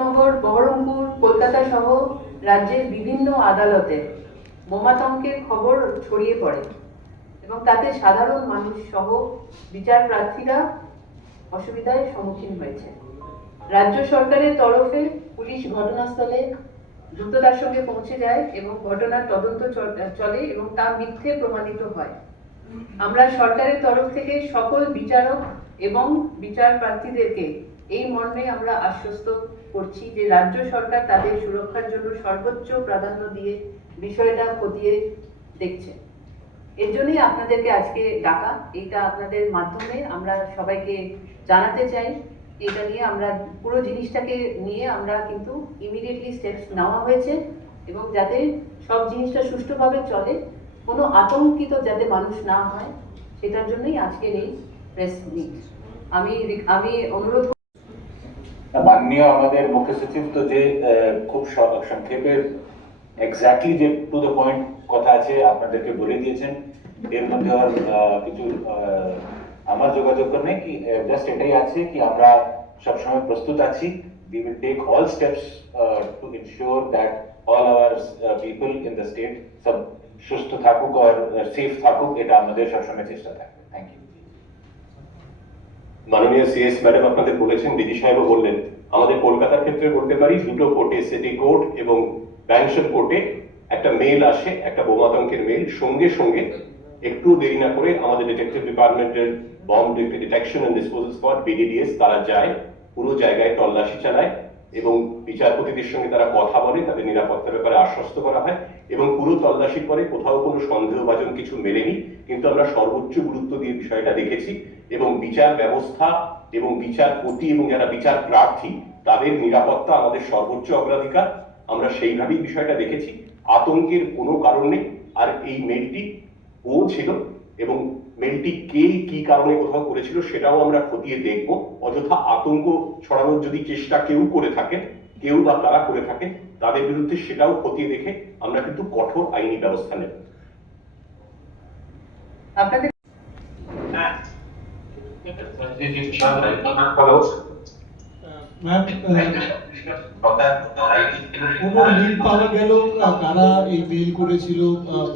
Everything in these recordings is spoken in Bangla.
নগর, বহরমপুর, কলকাতা সহ রাজ্যের বিভিন্ন আদালতে বোমাতঙ্কের খবর ছড়িয়ে পড়ে এবং তাতে সাধারণ মানুষ সহ বিচার প্রার্থীরা অসুবিধার সম্মুখীন হয়েছে। রাজ্য সরকারের তরফে পুলিশ ঘটনাস্থলে দ্রুততার সঙ্গে পৌঁছে যায় এবং ঘটনার তদন্ত চলে এবং তা মিথ্যে প্রমাণিত হয়। আমরা সরকারের তরফ থেকে সকল বিচারক এবং বিচার প্রার্থীদেরকে এই মর্মে আমরা আশ্বস্ত করছি যে রাজ্য সরকার তাদের সুরক্ষার জন্য সর্বোচ্চ প্রাধান্য দিয়ে বিষয়টা খতিয়ে দেখছে। এর জন্যই আপনাদেরকে আজকে ডাকা। এটা আপনাদের মাধ্যমে আমরা সবাইকে জানাতে চাই। এটা নিয়ে আমরা পুরো জিনিসটাকে নিয়ে আমরা কিন্তু ইমিডিয়েটলি স্টেপস নেওয়া হয়েছে এবং যাতে সব জিনিসটা সুষ্ঠুভাবে চলে, কোনো আতঙ্কিত যাতে মানুষ না হয়, সেটার জন্যই আজকের এই প্রেস মিট। আমি অনুরোধ মাননীয় আমাদের মুখ্য সচিব তো যে খুব সংক্ষেপে এক্স্যাক্টলি যে টু দ্য পয়েন্ট কথা আছে আপনাদেরকে বলে দিয়েছেন। এর মধ্যে আর কিছু আমার যোগাযোগ নেই, কি জাস্ট এটাই আছে কি আমরা সবসময় প্রস্তুত আছি। We will take all steps to ensure that all our people in the state সব সুস্থ থাকুক আর সেফ থাকুক, এটা আমাদের সবসময় চেষ্টা থাকবে। Thank you. মাননীয় সিএস ম্যাডাম আপনাদের বলেছেন, ডিজি সাহেবও বললেন, আমাদের কলকাতার ক্ষেত্রে বলতে পারি দুটো কোর্টে, সিটি কোর্ট এবং ব্যাংশন কোর্টে একটা মেল আসে, একটা বোমাতঙ্কের মেল। সঙ্গে সঙ্গে একটু দেরি না করে আমাদের ডিটেকটিভ ডিপার্টমেন্টের bomb detection and disposal squad BDDS তারা যায়, পুরো জায়গায় তল্লাশি চালায় এবং বিচারপতিদের সঙ্গে তারা কথা বলে, তাদের নিরাপত্তার ব্যাপারে আশ্বস্ত করা হয় এবং পুরো তল্লাশির পরে কোথাও কোনো সন্দেহভাজন কিছু মেলেনি। কিন্তু আমরা সর্বোচ্চ গুরুত্ব দিয়ে বিষয়টা দেখেছি এবং বিচার ব্যবস্থা এবং বিচারপতি এবং যারা বিচার প্রার্থী তাদের নিরাপত্তা আমাদের সর্বোচ্চ অগ্রাধিকার। আমরা সেইভাবেই বিষয়টা দেখেছি। আতঙ্কের কোনো কারণ নেই। আর এই মেলটি ও ছিল এবং মেলটি কে কি কারণে কোথাও করেছিল সেটাও আমরা খতিয়ে দেখব। অযথা আতঙ্ক ছড়ানোর যদি চেষ্টা কেউ করে থাকেন, কেউ বা তারা করে থাকেন, তাদের বিরুদ্ধে সেটাও খতিয়ে দেখে আমরা কিন্তু কঠোর আইনি ব্যবস্থা নেব। আপনাদের পাওয়া গেল কারা এই মেইল করেছিল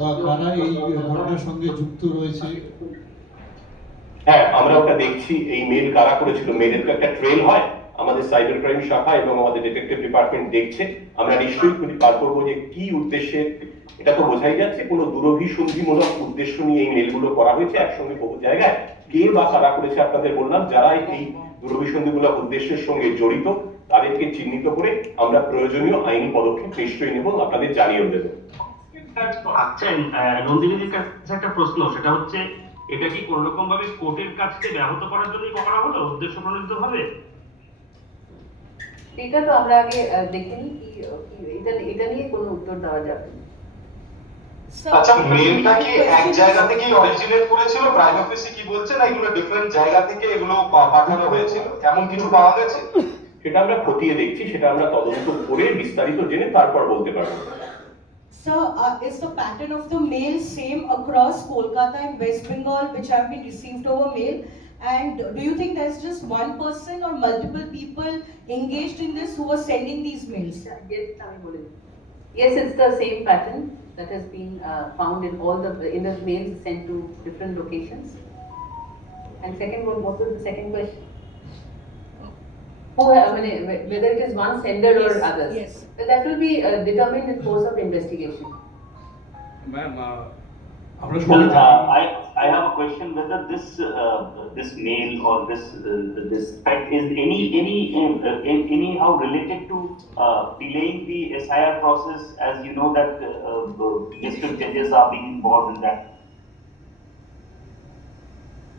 বা কারা এই ঘটনার সঙ্গে যুক্ত রয়েছে? হ্যাঁ, আমরা ওটা দেখছি, এই মেল কারা করেছিল। মেলের একটা ট্রেল হয়, আমাদের সাইবার ক্রাইম শাখা এবং আমাদের ডিটেকটিভ ডিপার্টমেন্ট দেখছে। আমরা নিশ্চয়ই বার করবো যে কি উদ্দেশ্যে। এটা তো বোঝাই যাচ্ছে কোনো দুরভিসন্ধিমূলক উদ্দেশ্য নিয়ে এই মেলগুলো করা হয়েছে একসঙ্গে বহু জায়গায়। কে বা কারা করেছে আপনাদের বললাম, যারা এই দুরভিসন্ধিমূলক উদ্দেশ্যের সঙ্গে জড়িত তাদেরকে চিহ্নিত করে আমরা প্রয়োজনীয় আইনি পদক্ষেপ নিশ্চয়ই নেব, আপনাদের জানিয়েও দেব। আচ্ছা, নন্দিনীর কাছে একটা প্রশ্ন, সেটা হচ্ছে এটা কি কোন রকম ভাবে কোর্টের কাছে ব্যাহত করার জন্য করা হলো উদ্দেশ্য প্রণোদিত ভাবে? এটা তো আমরা আগে দেখিনি, এটা নিয়ে কোনো উত্তর দেওয়া যাবে না। আচ্ছা, মেলটা কি এক জায়গা থেকে অরিজিনেট করেছিল? প্রাইম অফিসে কি বলছে না এগুলো ডিফারেন্ট জায়গা থেকে এগুলো পাঠানো হয়েছিল, এমন কিছু পাওয়া গেছে? সেটা আমরা খতিয়ে দেখছি, সেটা আমরা তদন্ত করে বিস্তারিত জেনে তারপর বলতে পারবো। Sir, is the pattern of the mail same across Kolkata and West Bengal which have been received over mail? And do you think there's just one person or multiple people engaged in this who are sending these mails? Yes, it's the same pattern that has been found in all the mails sent to different locations. And second one, what was the second question? Whether it is one sender or others. Yes. That will be determined in course of investigation. Ma'am, I have a question whether this mail or this fact is anyhow related to delaying the SIR process, as you know that district judges are being involved in that.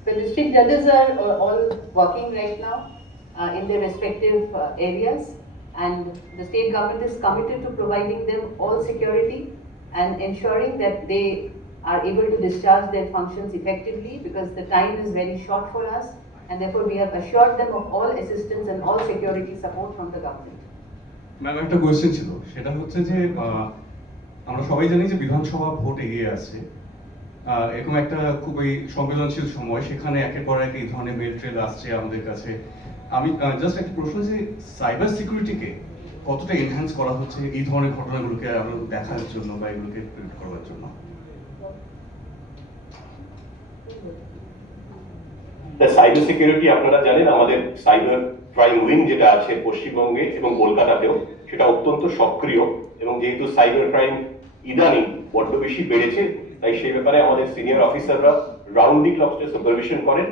The district judges are all working right now in their respective areas, and the state government is committed to providing them all security and ensuring that they are able to discharge their functions effectively, because the time is very short for us, and therefore we have assured them of all assistance and all security support from the government. Ma'am, একটা কোয়েশ্চেন ছিল, সেটা হচ্ছে যে আমরা সবাই জানি যে বিধানসভা ভোট এগিয়ে আছে। এরকম একটা খুবই সংবেদনশীল সময়, সেখানে একের পর এক এই ধরনের মেল ট্রেল আসছে আমাদের কাছে। আমি জাস্ট একটা প্রশ্ন, যে সাইবার সিকিউরিটিকে কতটা এনহ্যান্স করা হচ্ছে এই ধরনের ঘটনাগুলোকে আমরা দেখার জন্য বা এগুলোকে প্রিভেন্ট করার জন্য? সাইবার সিকিউরিটি আপনারা জানেন আমাদের সাইবার ক্রাইম উইং যেটা আছে পশ্চিমবঙ্গে এবং কলকাতাতেও সেটা অত্যন্ত সক্রিয়, এবং যেহেতু সাইবার ক্রাইম ইদানিং বড্ড বেশি বেড়েছে, তাই সেই ব্যাপারে আমাদের সিনিয়র অফিসাররা রাউন্ড দি ক্লক সুপারভিশন করেন।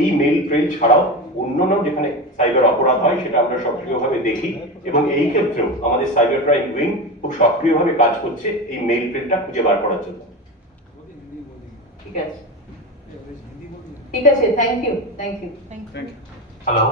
এই মেইল ট্রেল ছাড়াও অন্যান্য যেখানে সাইবার অপরাধ হয় সেটা আমরা সক্রিয়ভাবে দেখি, এবং এই ক্ষেত্রেও আমাদের সাইবার ক্রাইম উইং খুব সক্রিয়ভাবে কাজ করছে এই মেইল ট্রেলটা খুঁজে বার করার জন্য। ঠিক আছে, থ্যাংক ইউ। Hello.